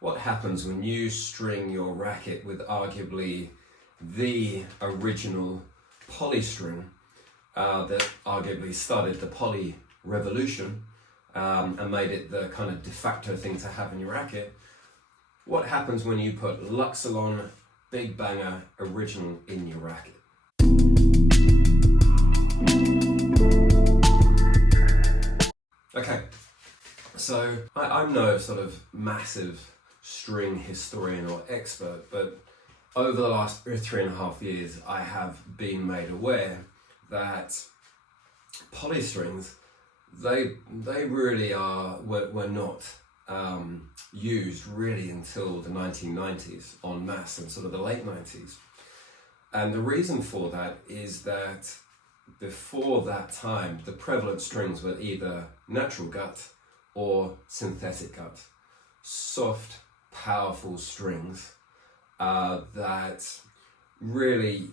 what happens when you string your racket with arguably the original poly string that arguably started the poly revolution and made it the kind of de facto thing to have in your racket. What happens when you put Luxilon Big Banger Original in your racket? Okay, so I'm no sort of massive string historian or expert, but over the last 3.5 years, I have been made aware that poly strings, they really were not used really until the 1990s en masse and sort of the late 90s. And the reason for that is that before that time, the prevalent strings were either natural gut or synthetic gut. Soft, powerful strings that really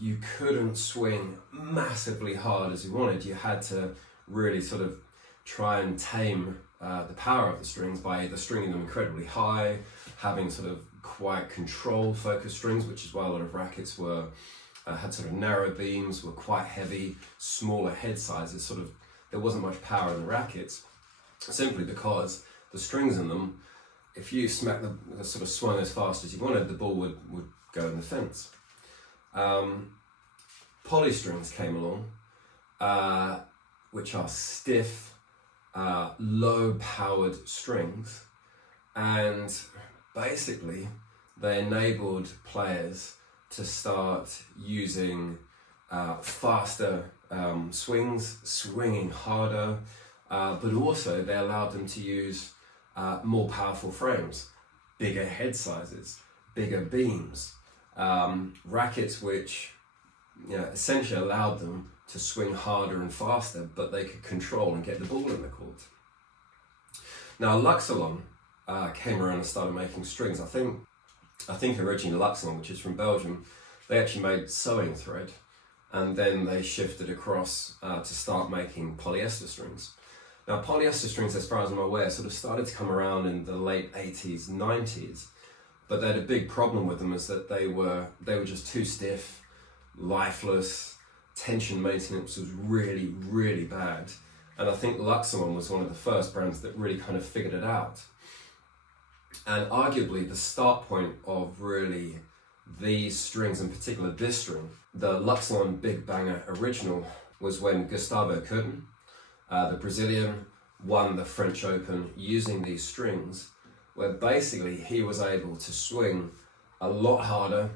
you couldn't swing massively hard as you wanted. You had to really sort of try and tame the power of the strings by either stringing them incredibly high, having sort of quite control focused strings, which is why a lot of rackets were had sort of narrow beams, were quite heavy, smaller head sizes. Sort of there wasn't much power in the rackets, simply because the strings in them, if you smack them, sort of swung as fast as you wanted, the ball would go in the fence. Poly strings came along, which are stiff, low-powered strings, and basically they enabled players to start using faster swings, swinging harder, but also they allowed them to use more powerful frames, bigger head sizes, bigger beams, rackets which essentially allowed them to swing harder and faster, but they could control and get the ball in the court. Now Luxilon came around and started making strings. I think originally Luxilon, which is from Belgium, they actually made sewing thread, and then they shifted across to start making polyester strings. Now polyester strings, as far as I'm aware, sort of started to come around in the late 80s, 90s, but they had a big problem with them, is that they were just too stiff, lifeless, tension maintenance was really, really bad. And I think Luxilon was one of the first brands that really kind of figured it out. And arguably the start point of really these strings, in particular this string, the Luxilon Big Banger Original, was when Gustavo Kuerten, the Brazilian, won the French Open using these strings, where basically he was able to swing a lot harder,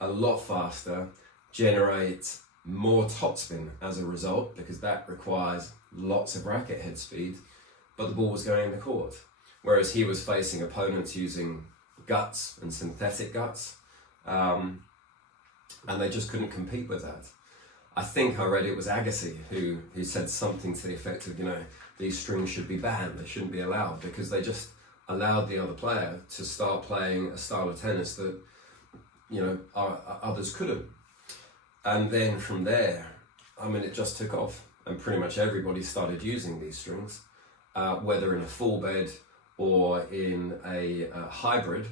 a lot faster, generate more topspin as a result, because that requires lots of racket head speed, but the ball was going in the court. Whereas he was facing opponents using guts and synthetic guts, and they just couldn't compete with that. I think I read it was Agassi who said something to the effect of, these strings should be banned, they shouldn't be allowed, because they just allowed the other player to start playing a style of tennis that, others couldn't. And then from there, it just took off, and pretty much everybody started using these strings, whether in a full bed or in a hybrid.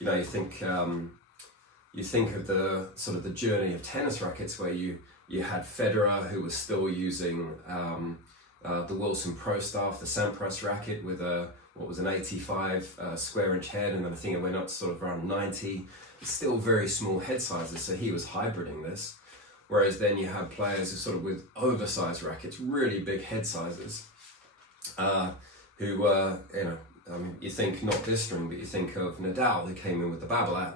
You think of the sort of the journey of tennis rackets, where you had Federer, who was still using the Wilson Pro Staff, the Sampras racket, with an 85 square inch head, and then I think it went up to sort of around 90, still very small head sizes, so he was hybriding this. Whereas then you have players who sort of with oversized rackets, really big head sizes, who were, you think not this string, but you think of Nadal, who came in with the Babolat,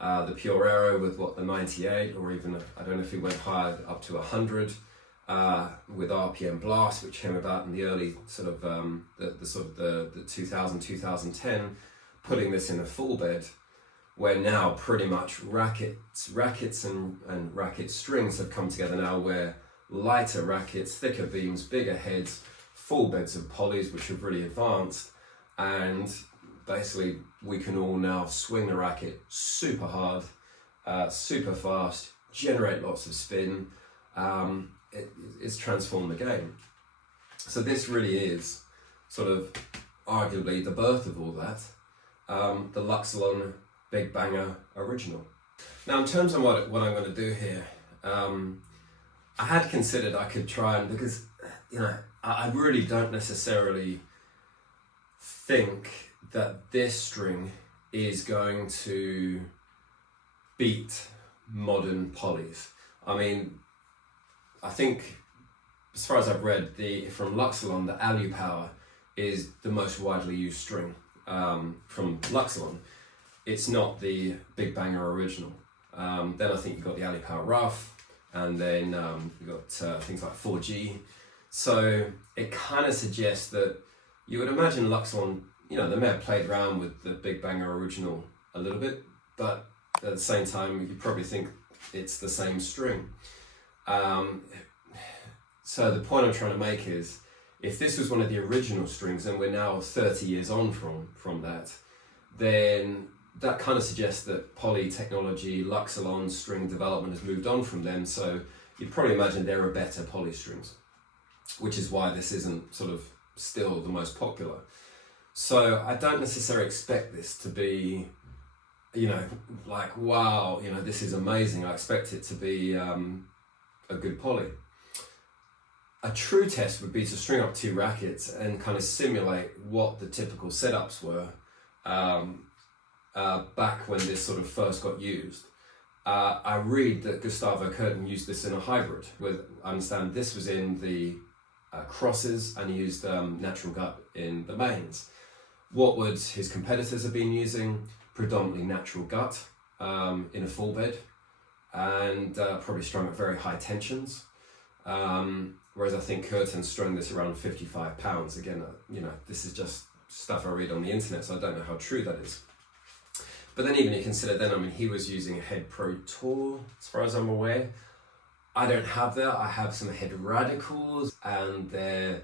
the Pure Aero with the 98, or even, I don't know if he went higher, up to 100, with RPM Blast, which came about in the early sort of, the 2000, 2010, putting this in a full bed, where now pretty much rackets and racket strings have come together now, where lighter rackets, thicker beams, bigger heads, full beds of polys, which have really advanced, and basically we can all now swing the racket super hard, super fast, generate lots of spin. It's transformed the game. So this really is sort of arguably the birth of all that. the Luxilon Big Banger Original. Now in terms of what I'm going to do here, I had considered I could try and, because I really don't necessarily think that this string is going to beat modern polys. I mean, I think as far as I've read, from Luxilon, the Alu Power is the most widely used string from Luxilon. It's not the Big Banger Original. Then I think you've got the Alu Power Rough, and then you've got things like 4G. So it kind of suggests that you would imagine Luxilon, they may have played around with the Big Banger Original a little bit, but at the same time, you probably think it's the same string. So the point I'm trying to make is, if this was one of the original strings and we're now 30 years on from that, then that kind of suggests that poly technology, Luxilon string development has moved on from them. So you'd probably imagine there are better poly strings, which is why this isn't sort of still the most popular. So I don't necessarily expect this to be, like, wow, this is amazing. I expect it to be a good poly. A true test would be to string up 2 rackets and kind of simulate what the typical setups were back when this sort of first got used. I read that Gustavo Kuerten used this in a hybrid. I understand this was in the crosses, and he used natural gut in the mains. What would his competitors have been using? Predominantly natural gut in a full bed, and probably strung at very high tensions. Whereas I think Kuerten strung this around 55 pounds. Again, this is just stuff I read on the internet, so I don't know how true that is. But then even you consider then, he was using a Head Pro Tour, as far as I'm aware. I don't have that. I have some Head Radicals, and they're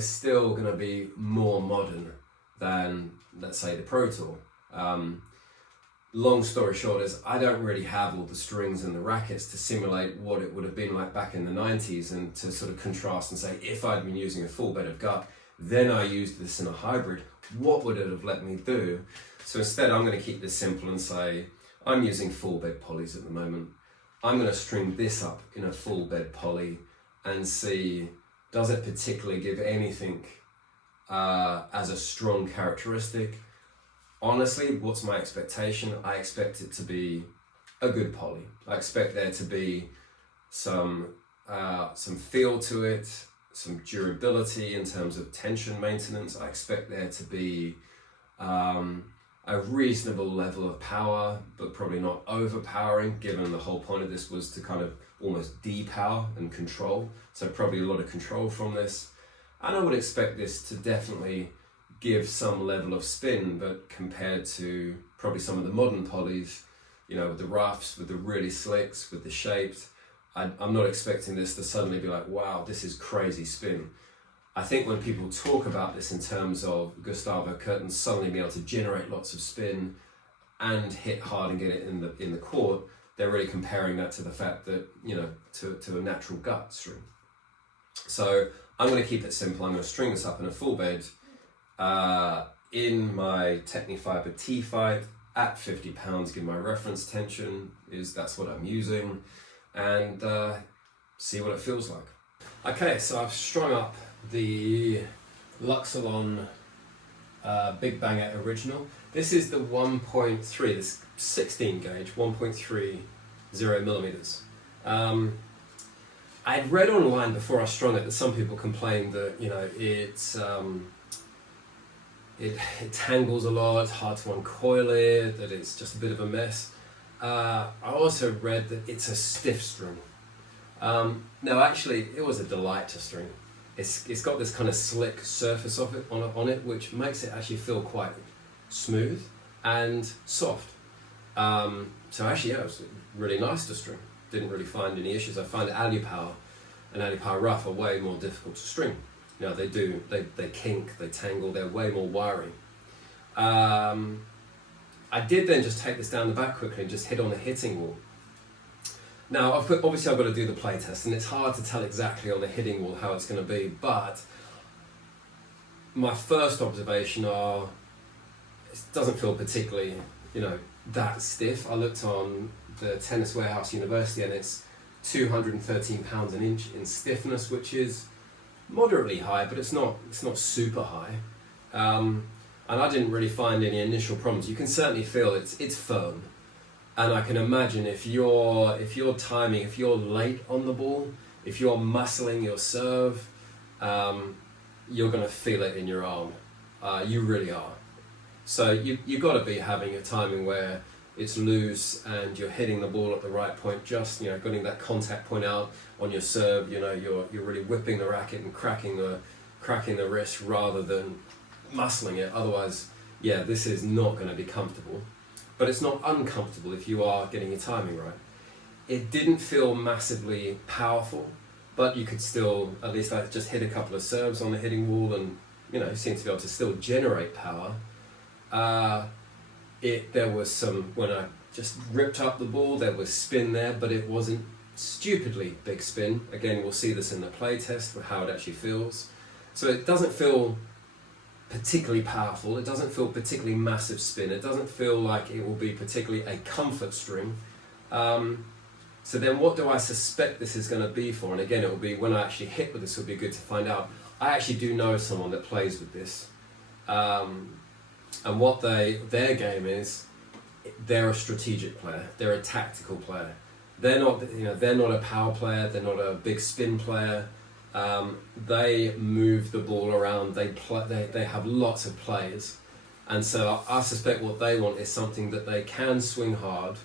still going to be more modern than, let's say, the Pro Tour. Long story short is, I don't really have all the strings and the rackets to simulate what it would have been like back in the 90s, and to sort of contrast and say, if I'd been using a full bed of gut, then I used this in a hybrid, what would it have let me do? So instead, I'm going to keep this simple and say, I'm using full bed polys at the moment. I'm going to string this up in a full bed poly and see, does it particularly give anything as a strong characteristic? Honestly, what's my expectation? I expect it to be a good poly. I expect there to be some feel to it, some durability in terms of tension maintenance. I expect there to be a reasonable level of power, but probably not overpowering, given the whole point of this was to kind of almost depower and control. So probably a lot of control from this. And I would expect this to definitely give some level of spin, but compared to probably some of the modern polys, with the roughs, with the really slicks, with the shaped, I'm not expecting this to suddenly be like, wow, this is crazy spin. I think when people talk about this in terms of Gustavo Kuerten suddenly being able to generate lots of spin and hit hard and get it in the court, they're really comparing that to the fact that, to a natural gut string. So I'm going to keep it simple. I'm going to string this up in a full bed, in my Technifiber T-Fight at 50 pounds, give my reference tension, that's what I'm using, and see what it feels like. Okay, so I've strung up the Luxilon Big Banger Original. This is the 1.3, this 16 gauge, 1.30 millimeters. I'd read online before I strung it that some people complained that it tangles a lot, it's hard to uncoil it, that it's just a bit of a mess. I also read that it's a stiff string. No, actually, it was a delight to string. It's got this kind of slick surface of it on it, which makes it actually feel quite smooth and soft. So actually, yeah, it was really nice to string. Didn't really find any issues. I find Alu Power and Alu Power Rough are way more difficult to string. They kink, they tangle, they're way more wiry. I did then just take this down the back quickly and just hit on the hitting wall. Now, obviously I've got to do the play test, and it's hard to tell exactly on the hitting wall how it's going to be, but my first observation are, it doesn't feel particularly, that stiff. I looked on the Tennis Warehouse University and it's 213 pounds an inch in stiffness, which is moderately high, but it's not super high. And I didn't really find any initial problems. You can certainly feel it's firm. And I can imagine if you're timing, if you're late on the ball, if you're muscling your serve, you're going to feel it in your arm. You really are. So you've got to be having a timing where it's loose and you're hitting the ball at the right point, just getting that contact point out on your serve. You're really whipping the racket and cracking the wrist rather than muscling it. Otherwise, this is not going to be comfortable. But it's not uncomfortable if you are getting your timing right. It didn't feel massively powerful, but you could still, at least I just hit a couple of serves on the hitting wall and seemed to be able to still generate power. There was some, when I just ripped up the ball, there was spin there, but it wasn't stupidly big spin. Again, we'll see this in the play test for how it actually feels. So it doesn't feel particularly powerful, it doesn't feel particularly massive spin, it doesn't feel like it will be particularly a comfort string. So then what do I suspect this is going to be for? And again, it will be when I actually hit with this, will be good to find out. I actually do know someone that plays with this. And what their game is, they're a strategic player, they're a tactical player. They're not a power player, they're not a big spin player. They move the ball around, they have lots of plays. And so I suspect what they want is something that they can swing hard,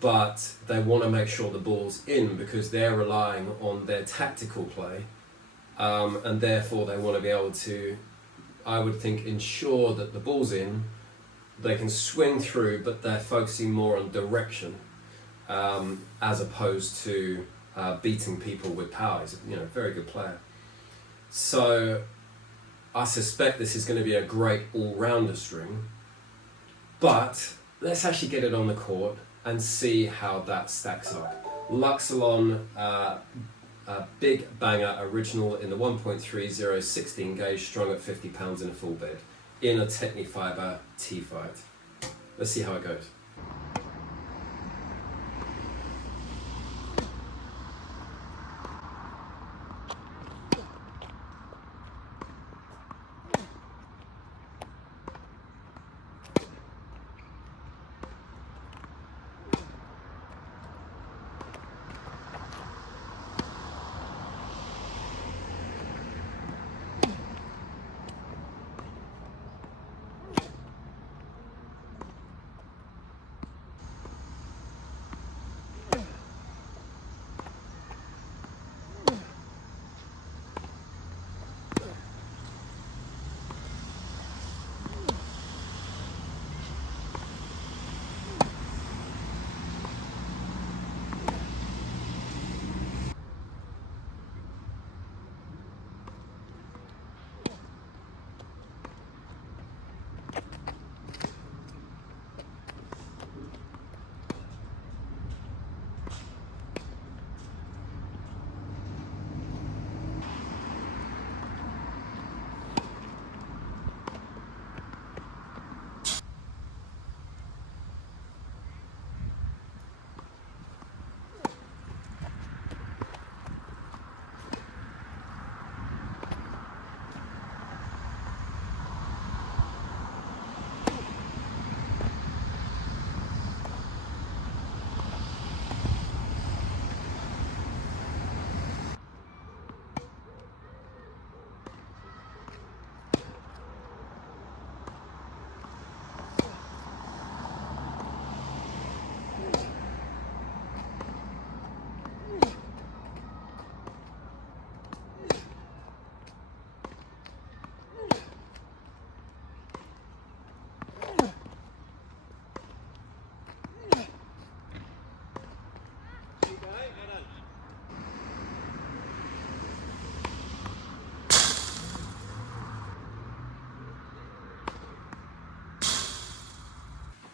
but they want to make sure the ball's in because they're relying on their tactical play. And therefore they want to be able to, I would think, ensure that the ball's in, they can swing through, but they're focusing more on direction as opposed to beating people with power. He's a very good player. So I suspect this is going to be a great all-rounder string, but let's actually get it on the court and see how that stacks up. Luxilon Big Banger Original in the 1.30 16 gauge, strung at 50 pounds in a full bed, in a Technifiber T-Fight. Let's see how it goes.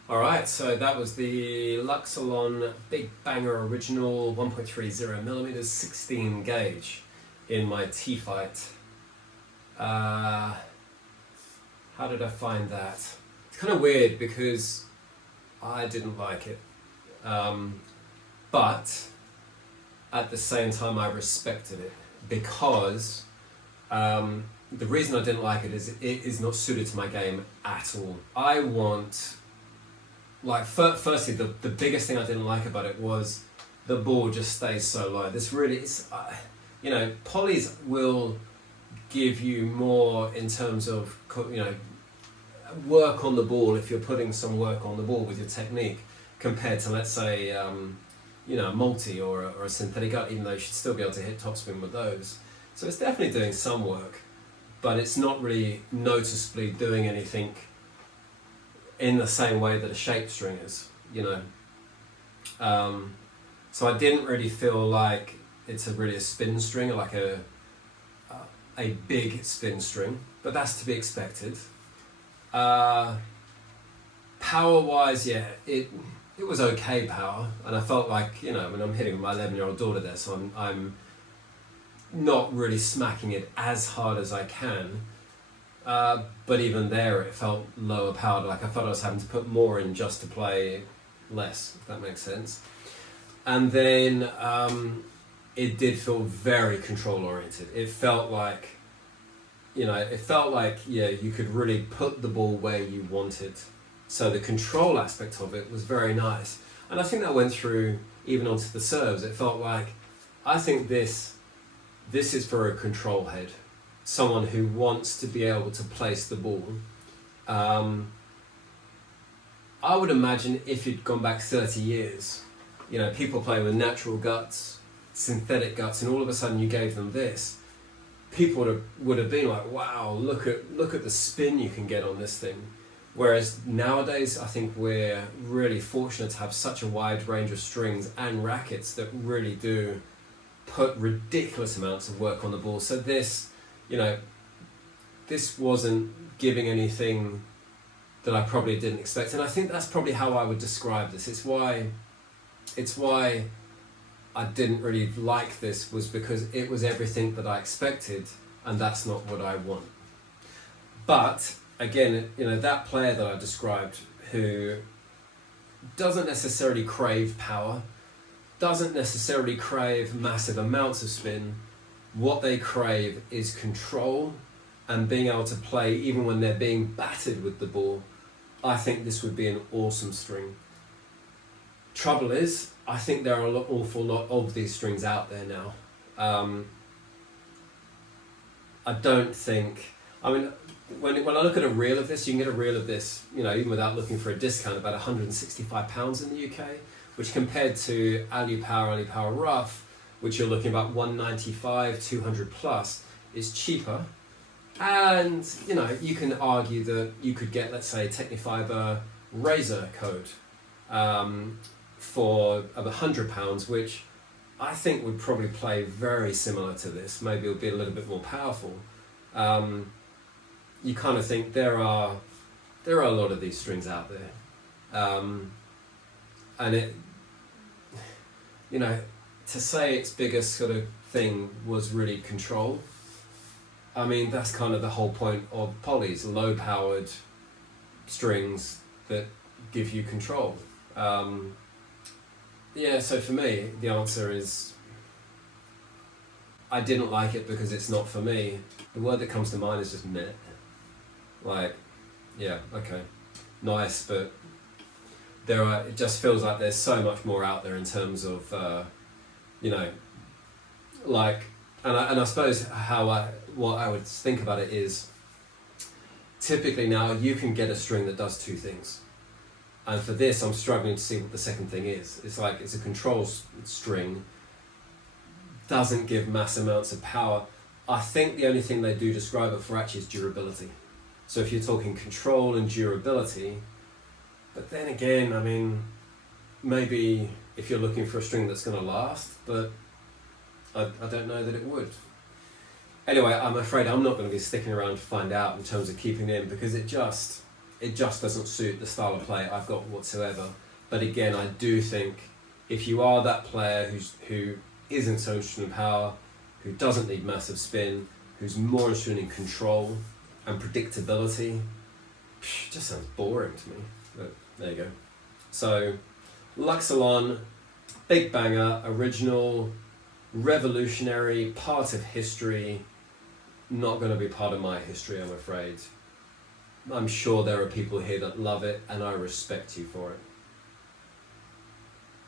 Alright, so that was the Luxilon Big Banger Original 1.30mm 16 gauge in my T-Fight. How did I find that? It's kind of weird because I didn't like it, but at the same time I respected it, because the reason I didn't like it is it is not suited to my game at all. I want, like, firstly, the biggest thing I didn't like about it was the ball just stays so low. This really is, you know, polys will give you more in terms of, you know, work on the ball if you're putting some work on the ball with your technique, compared to, let's say, you know, a multi or a synthetic gut, even though you should still be able to hit topspin with those. So it's definitely doing some work, but it's not really noticeably doing anything in the same way that a shape string is, you know. So I didn't really feel like it's really a spin string, or like a big spin string, but that's to be expected. Power wise, yeah, it was okay power, and I felt like, you know, when I'm hitting with my 11-year-old daughter there, so I'm not really smacking it as hard as I can, but even there it felt lower powered. Like I felt I was having to put more in just to play less, if that makes sense. And then it did feel very control oriented. It felt like, you know, yeah, you could really put the ball where you wanted. So the control aspect of it was very nice. And I think that went through even onto the serves. It felt like, I think this is for a control head, someone who wants to be able to place the ball. I would imagine if you'd gone back 30 years, you know, people play with natural guts, synthetic guts, and all of a sudden you gave them this, people would have been like, wow, look at the spin you can get on this thing. Whereas nowadays, I think we're really fortunate to have such a wide range of strings and rackets that really do put ridiculous amounts of work on the ball. So this, you know, this wasn't giving anything that I probably didn't expect. And I think that's probably how I would describe this. It's why I didn't really like this, was because it was everything that I expected, and that's not what I want. But again, you know, that player that I described, who doesn't necessarily crave power, doesn't necessarily crave massive amounts of spin, what they crave is control and being able to play even when they're being battered with the ball. I think this would be an awesome string. Trouble is, I think there are an awful lot of these strings out there now. I don't think, I mean, when I look at a reel of this, you can get a reel of this, you know, even without looking for a discount, about £165 in the UK, which compared to Ali Power Rough, which you're looking about 195, 200 plus, is cheaper. And, you know, you can argue that you could get, let's say, Technifiber Razor code for £100, which I think would probably play very similar to this. Maybe it'll be a little bit more powerful. You kind of think there are a lot of these strings out there, and it, you know, to say its biggest sort of thing was really control. I mean, that's kind of the whole point of polys, low-powered strings that give you control. Yeah, so for me, the answer is I didn't like it because it's not for me. The word that comes to mind is just meh. Like, yeah, okay, nice, but it just feels like there's so much more out there in terms of, you know, like, and I suppose what I would think about it is, typically now you can get a string that does two things. And for this, I'm struggling to see what the second thing is. It's like, it's a control string, doesn't give mass amounts of power. I think the only thing they do describe it for actually is durability. So if you're talking control and durability, but then again, I mean, maybe if you're looking for a string that's going to last, but I don't know that it would. Anyway, I'm afraid I'm not going to be sticking around to find out in terms of keeping it in, because it just doesn't suit the style of play I've got whatsoever. But again, I do think if you are that player who isn't so interested in power, who doesn't need massive spin, who's more interested in control and predictability, just sounds boring to me, but there you go. So, Luxilon, big banger, original, revolutionary, part of history, not going to be part of my history, I'm afraid. I'm sure there are people here that love it, and I respect you for it.